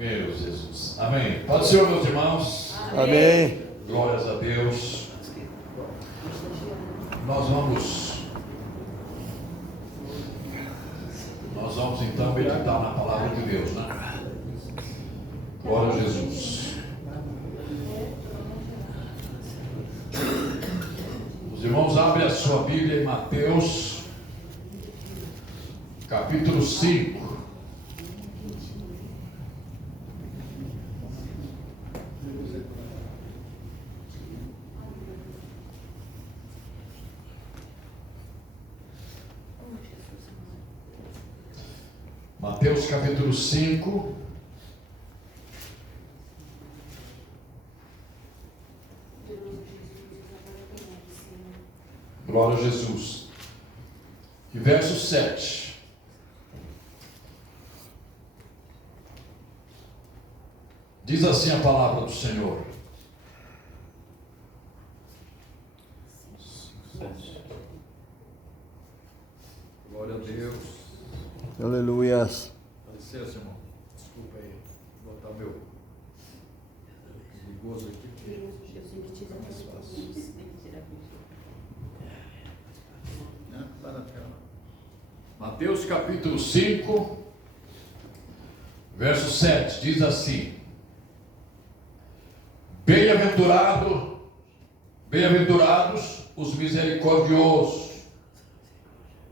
Meu Jesus. Amém. Pode ser, meus irmãos. Amém. Glórias a Deus. Nós vamos então meditar na palavra de Deus, né? Glória a Jesus. Os irmãos abrem a sua Bíblia em Mateus, capítulo 5. Mateus capítulo 5, glória a Jesus, e verso 7. Diz assim a palavra do Senhor. Glória a Deus. Aleluias. Dá licença, irmão. Desculpa aí. Vou botar o meu perigoso aqui. Mateus capítulo 5, verso 7, diz assim: Bem-aventurados os misericordiosos,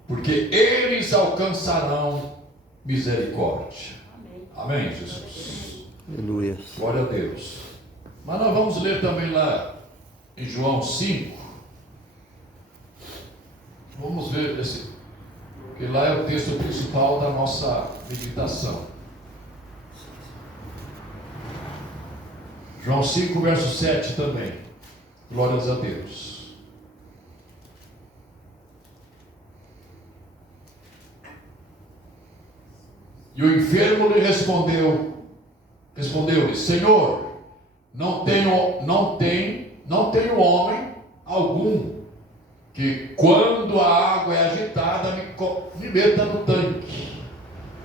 porque eles alcançarão misericórdia. Amém, Jesus. Aleluia. Glória a Deus. Mas nós vamos ler também lá em João 5. Vamos ver esse, porque lá é o texto principal da nossa meditação. João 5, verso 7 também. Glórias a Deus. E o enfermo lhe respondeu-lhe: Senhor, não tenho homem algum que, quando a água é agitada, me meta no tanque.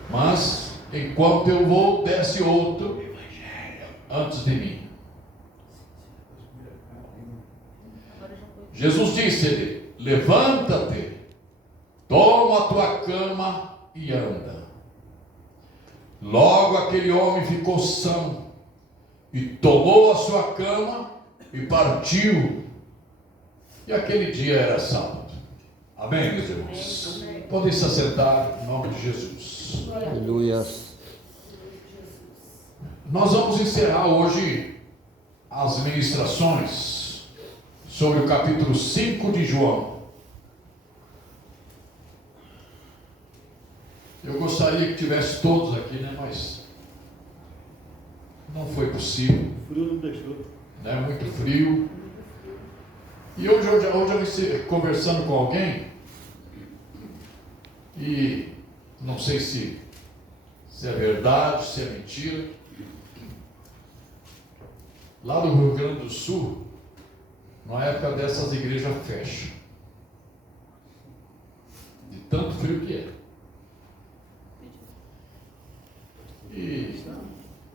Mas, enquanto eu vou, desce outro antes de mim. Jesus disse-lhe: Levanta-te, toma a tua cama e anda. Logo aquele homem ficou são e tomou a sua cama e partiu. E aquele dia era sábado. Amém, meus irmãos? Amém. Podem se assentar em nome de Jesus. Aleluia. Nós vamos encerrar hoje as ministrações sobre o capítulo 5 de João. Eu gostaria que tivesse todos aqui, né? Mas não foi possível. O frio não deixou. Né? Muito frio. E hoje eu estive conversando com alguém, e não sei se é verdade, se é mentira. Lá do Rio Grande do Sul, na época dessas igrejas fecham. De tanto frio que é.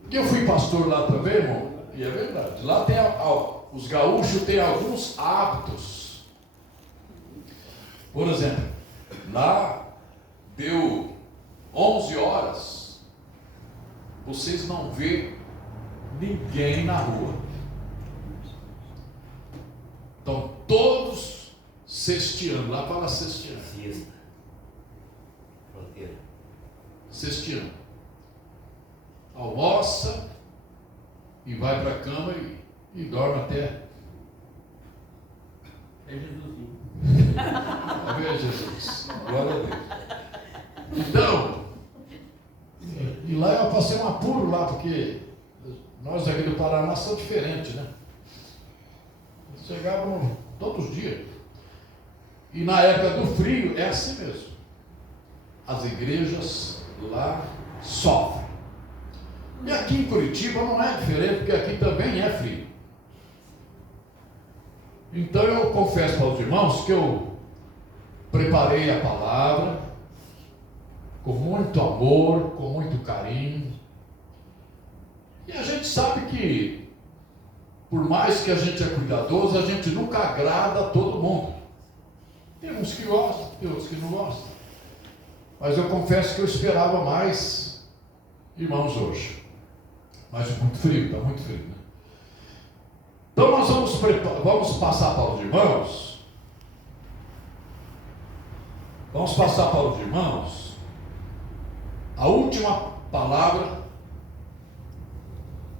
Porque eu fui pastor lá também, irmão, e é verdade. Lá tem os gaúchos têm alguns hábitos. Por exemplo, lá deu 11 horas, vocês não vê ninguém na rua. Estão todos cesteando. Lá fala cesteando. Siesta. Fronteira. Cesteando. Almoça e vai para a cama e dorme até. É Jesusinho. Amém, Jesus. Glória a Deus. Então, e lá eu passei um apuro lá, porque nós aqui do Paraná somos diferentes, né? Chegavam todos os dias. E na época do frio é assim mesmo. As igrejas lá sofrem. E aqui em Curitiba não é diferente, porque aqui também é frio. Então eu confesso para os irmãos que eu preparei a palavra com muito amor, com muito carinho, sabe que, por mais que a gente é cuidadoso, a gente nunca agrada a todo mundo. Tem uns que gostam, tem outros que não gostam. Mas eu confesso que eu esperava mais irmãos hoje. Mas muito frio, está muito frio, né? Então nós vamos passar para os irmãos. Vamos passar para os irmãos a última palavra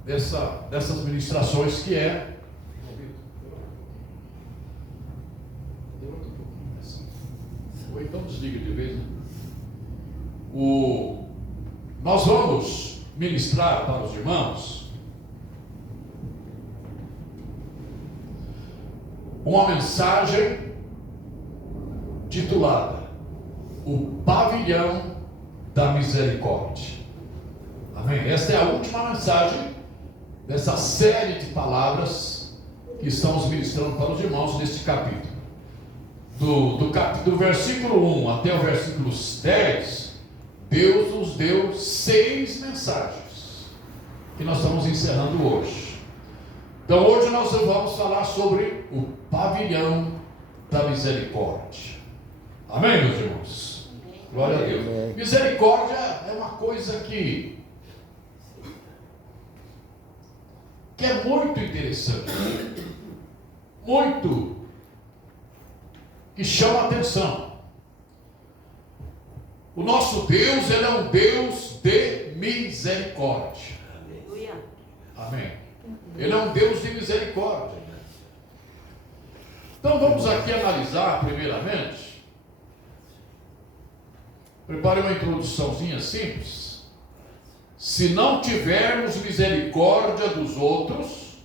dessas ministrações, que é... Ou então desliga de vez, né? Nós vamos ministrar para os irmãos uma mensagem titulada O Pavilhão da Misericórdia. Amém? Esta é a última mensagem dessa série de palavras que estamos ministrando para os irmãos neste capítulo. Do versículo 1 até o versículo 10, Deus nos deu 6 mensagens que nós estamos encerrando hoje. Então hoje nós vamos falar sobre o pavilhão da misericórdia. Amém, meus irmãos? Glória a Deus. Amém. Misericórdia é uma coisa que é muito interessante, muito, que chama a atenção. O nosso Deus, Ele é um Deus de misericórdia. Amém. Ele é um Deus de misericórdia. Então vamos aqui analisar primeiramente. Prepare uma introduçãozinha simples. Se não tivermos misericórdia dos outros,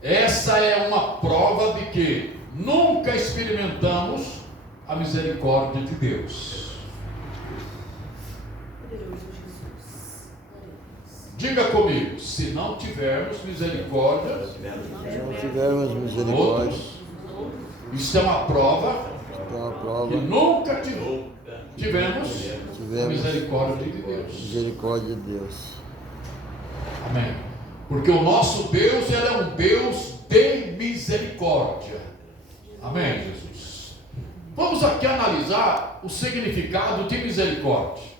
essa é uma prova de que nunca experimentamos a misericórdia de Deus. Diga comigo, se não tivermos misericórdia, Se não tivermos misericórdia, outros, isso é uma prova é uma prova, que nunca tivemos a misericórdia de Deus. misericórdia de Deus. Amém. Porque o nosso Deus, Ele é um Deus de misericórdia. Amém, Jesus. Vamos aqui analisar o significado de misericórdia.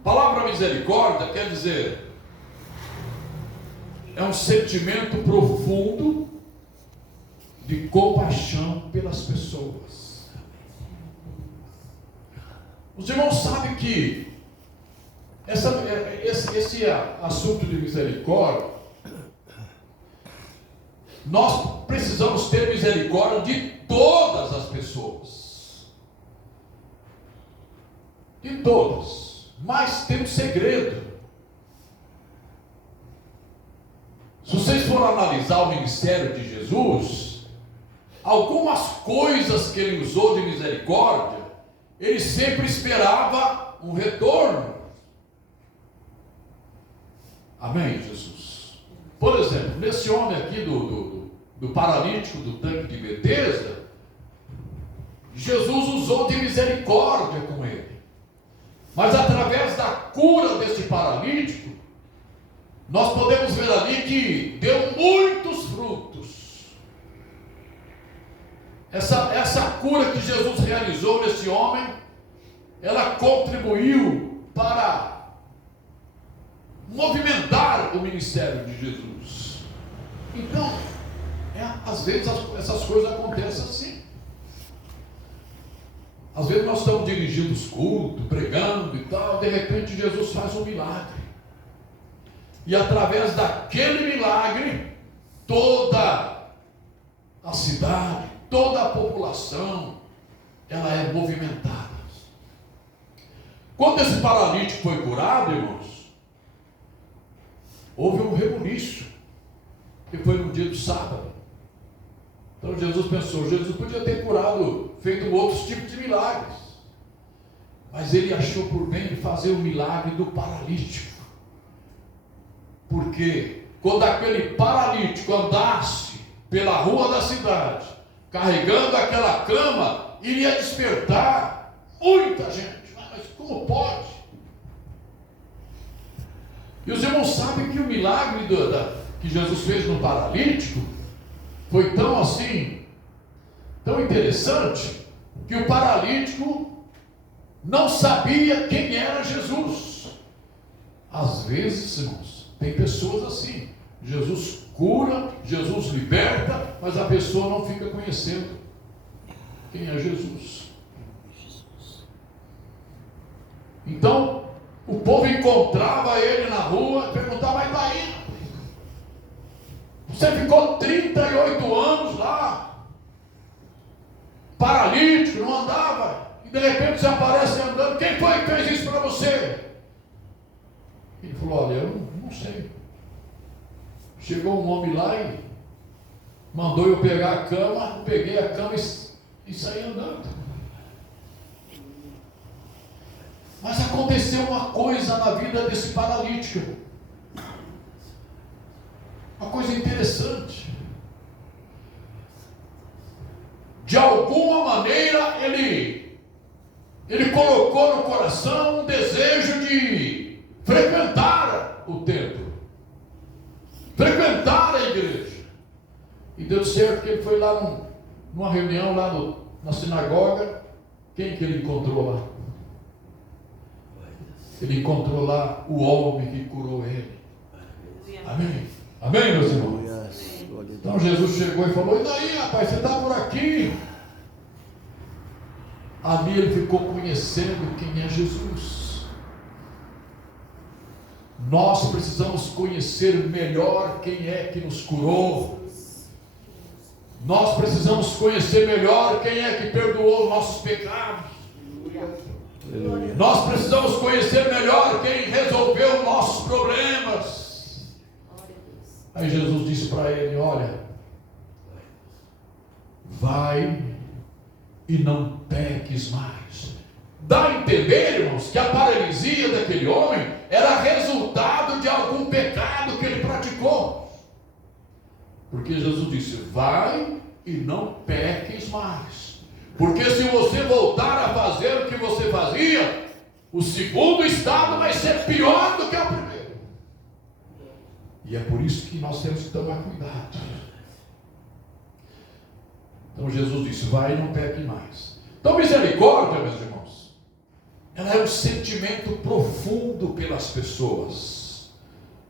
A palavra misericórdia quer dizer, é um sentimento profundo de compaixão pelas pessoas. Os irmãos sabem que esse assunto de misericórdia, nós precisamos ter misericórdia de todas as pessoas. De todas. Mas tem um segredo. Se vocês forem analisar o ministério de Jesus, algumas coisas que ele usou de misericórdia, ele sempre esperava um retorno. Amém, Jesus? Por exemplo, nesse homem aqui do paralítico do tanque de Betesda, Jesus usou de misericórdia com ele. Mas através da cura desse paralítico, nós podemos ver ali que deu muitos frutos. Essa cura que Jesus realizou nesse homem, ela contribuiu para movimentar o ministério de Jesus. Então, às vezes essas coisas acontecem assim. Às vezes nós estamos dirigindo os cultos, pregando e tal, de repente Jesus faz um milagre. E através daquele milagre, toda a cidade, toda a população, ela é movimentada. Quando esse paralítico foi curado, irmãos, houve um rebuliço, que foi no dia do sábado. Então Jesus pensou, Jesus podia ter curado, feito outros tipos de milagres, mas ele achou por bem fazer o milagre do paralítico. Porque quando aquele paralítico andasse pela rua da cidade, carregando aquela cama, iria despertar muita gente. Mas como pode? E os irmãos sabem que o milagre que Jesus fez no paralítico foi tão assim, tão interessante, que o paralítico não sabia quem era Jesus. Às vezes, irmãos, tem pessoas assim, Jesus cura, Jesus liberta, mas a pessoa não fica conhecendo quem é Jesus. Então, o povo encontrava ele na rua e perguntava: mas daí? Você ficou 38 anos lá, paralítico, não andava, e de repente você aparece andando. Quem foi que fez isso para você? Ele falou: olha, eu não sei. Chegou um homem lá e mandou eu pegar a cama, peguei a cama e saí andando. Mas aconteceu uma coisa na vida desse paralítico, uma coisa interessante. De alguma maneira ele colocou no coração um desejo de frequentar o templo, frequentar a igreja. E deu certo que ele foi lá numa reunião lá na sinagoga. Quem que ele encontrou lá? Ele encontrou lá o homem que curou ele. Amém? Amém, meus irmãos? Então Jesus chegou e falou: e daí, rapaz, você está por aqui? Ali ele ficou conhecendo quem é Jesus. Nós precisamos conhecer melhor quem é que nos curou. Nós precisamos conhecer melhor quem é que perdoou os nossos pecados. Nós precisamos conhecer melhor quem resolveu nossos problemas. Aí Jesus disse para ele: olha, vai e não peques mais. Dá a entender, irmãos, que a paralisia daquele homem era resultado de algum pecado que ele praticou. Porque Jesus disse: vai e não peques mais. Porque se você voltar a fazer o que você fazia, o segundo estado vai ser pior do que o primeiro. E é por isso que nós temos que tomar cuidado. Então Jesus disse: vai e não peque mais. Então misericórdia, meus irmãos, ela é um sentimento profundo pelas pessoas.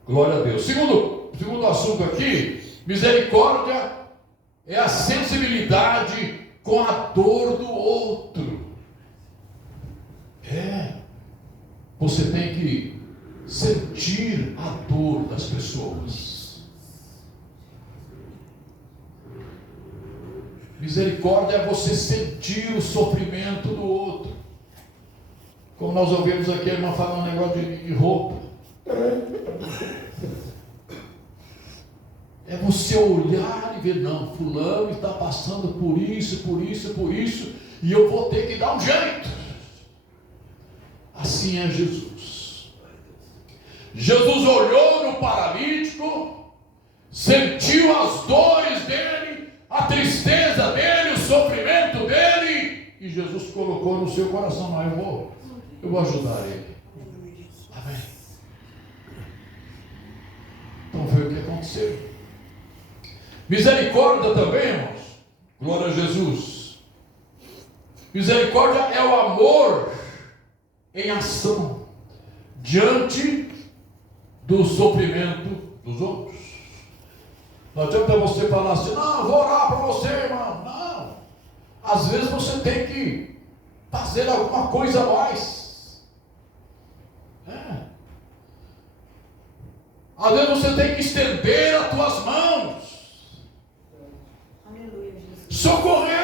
Glória a Deus. Segundo assunto aqui, misericórdia é a sensibilidade com a dor do outro. Você tem que sentir a dor das pessoas. Misericórdia é você sentir o sofrimento do outro. Como nós ouvimos aqui a irmã falar um negócio de roupa. É você olhar e ver: não, fulano está passando por isso, e eu vou ter que dar um jeito. Assim é Jesus. Jesus olhou no paralítico, sentiu as dores dele, a tristeza dele, o sofrimento dele, e Jesus colocou no seu coração: não, eu vou ajudar ele. Amém. Então foi o que aconteceu. Misericórdia também, irmãos, glória a Jesus. Misericórdia é o amor em ação diante do sofrimento dos outros. Não adianta você falar assim: não, vou orar para você, irmão. Não, às vezes você tem que fazer alguma coisa a mais. Às vezes você tem que estender as tuas mãos, socorrer.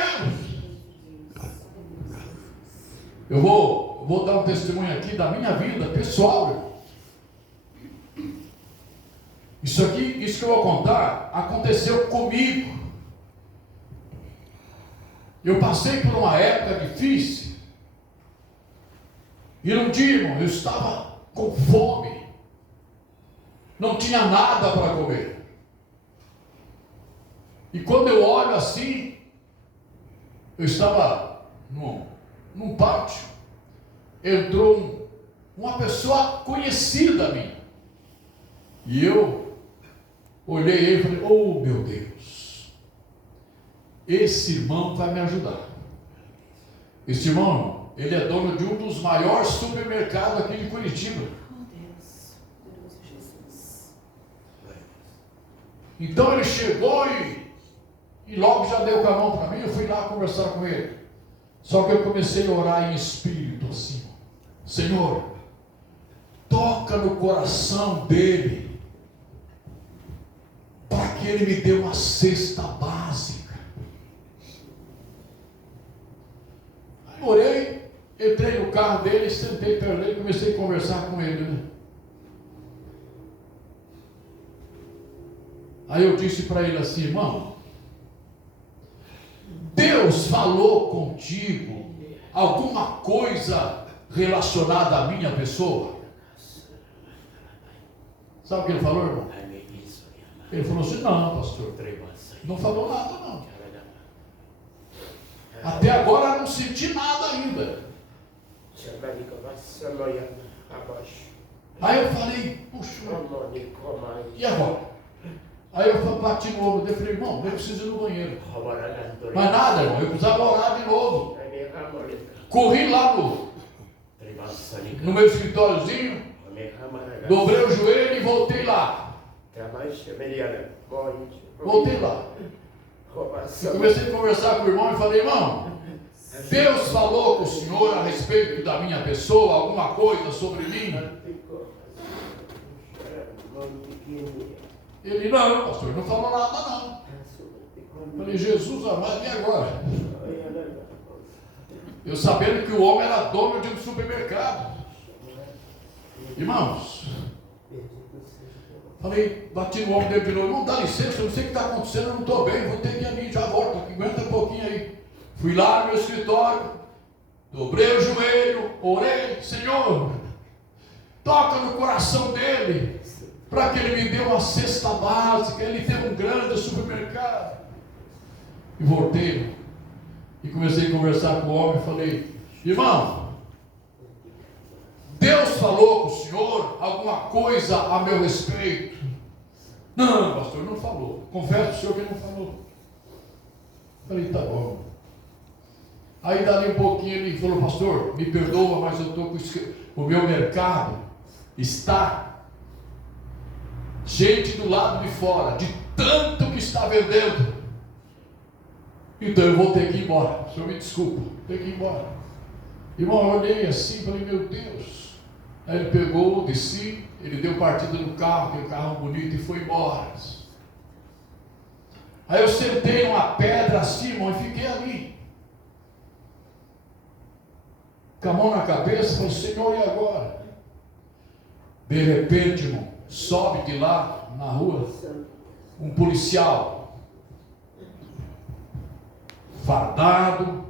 Eu vou dar um testemunho aqui da minha vida pessoal. Isso que eu vou contar aconteceu comigo. Eu passei por uma época difícil, e um dia, irmão, eu estava com fome, não tinha nada para comer. E quando eu olho assim, eu estava num pátio, entrou uma pessoa conhecida minha. E eu olhei ele e falei, oh meu Deus, esse irmão vai me ajudar. Esse irmão, ele é dono de um dos maiores supermercados aqui de Curitiba. Oh Deus, poderoso Jesus. Então ele chegou e logo já deu com a mão para mim, eu fui lá conversar com ele. Só que eu comecei a orar em espírito assim, Senhor, toca no coração dele, para que ele me dê uma cesta básica. Aí orei, entrei no carro dele, sentei perto dele, comecei a conversar com ele, né? Aí eu disse para ele assim, irmão, Deus falou contigo alguma coisa relacionada à minha pessoa? Sabe o que ele falou, irmão? Ele falou assim, não, pastor, não falou nada não. Até agora não senti nada ainda. Aí eu falei, puxa, e agora? Aí eu bati no ombro dele e falei, irmão, eu preciso ir no banheiro. Mas nada, irmão, eu precisava orar de novo. Corri lá no meu escritóriozinho, dobrei o joelho e voltei lá. Voltei lá. Eu comecei a conversar com o irmão e falei, irmão, Deus falou com o senhor a respeito da minha pessoa, alguma coisa sobre mim? Ele, não, pastor, não falou nada não. Eu falei, Jesus amado, e agora? Eu sabendo que o homem era dono de um supermercado. Irmãos, falei, bati no ombro dele de novo, não dá licença, eu não sei o que está acontecendo, eu não estou bem, vou ter que ir ali, já volto, aguenta um pouquinho aí. Fui lá no meu escritório, dobrei o joelho, orei, Senhor, toca no coração dele, para que ele me dê uma cesta básica, ele tem um grande supermercado. E voltei, e comecei a conversar com o homem, e falei, irmão, Deus falou com o senhor alguma coisa a meu respeito? Não, pastor, não falou. Confesso ao senhor que ele não falou. Falei, tá bom. Aí dali um pouquinho ele falou, pastor, me perdoa, mas eu estou com o meu mercado está gente do lado de fora, de tanto que está vendendo. Então eu vou ter que ir embora. O senhor me desculpa, tenho que ir embora. Irmão, eu olhei assim, falei, meu Deus. Aí ele pegou, desci, ele deu partida no carro, aquele carro bonito, e foi embora. Aí eu sentei numa pedra assim, irmão, e fiquei ali. Com a mão na cabeça, falei, Senhor, e agora? De repente, irmão, sobe de lá, na rua, um policial, fardado,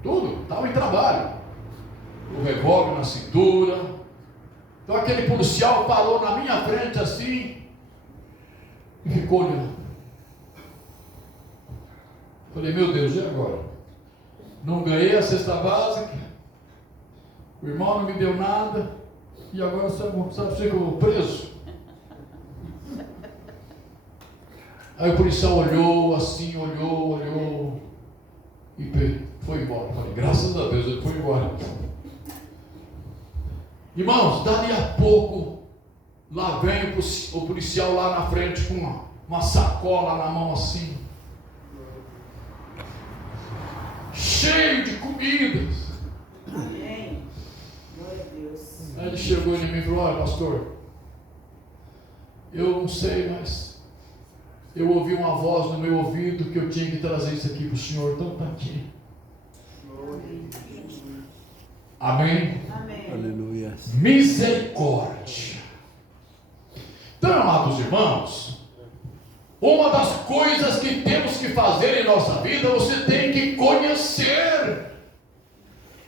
tudo, estava em trabalho. O revólver na cintura. Então aquele policial parou na minha frente assim e ficou olhando. Falei, meu Deus, e agora? Não ganhei a cesta básica, o irmão não me deu nada, e agora sabe que eu vou preso? Aí o policial olhou assim, olhou e foi embora. Falei, graças a Deus, ele foi embora. Irmãos, dali a pouco, lá vem o policial lá na frente com uma sacola na mão assim, cheio de comidas. Amém. Glória a Deus. Aí ele chegou em mim e falou, olha pastor, eu não sei, mas eu ouvi uma voz no meu ouvido que eu tinha que trazer isso aqui para o senhor, então está aqui. Amém? Amém. Aleluia. Misericórdia. Então, amados irmãos, uma das coisas que temos que fazer em nossa vida, você tem que conhecer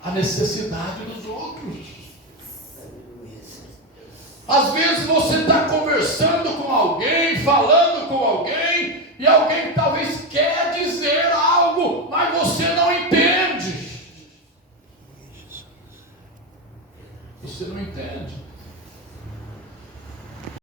a necessidade dos outros. Às vezes você está conversando com alguém, falando com alguém, e alguém talvez quer dizer algo, mas você não entende. Você não entende.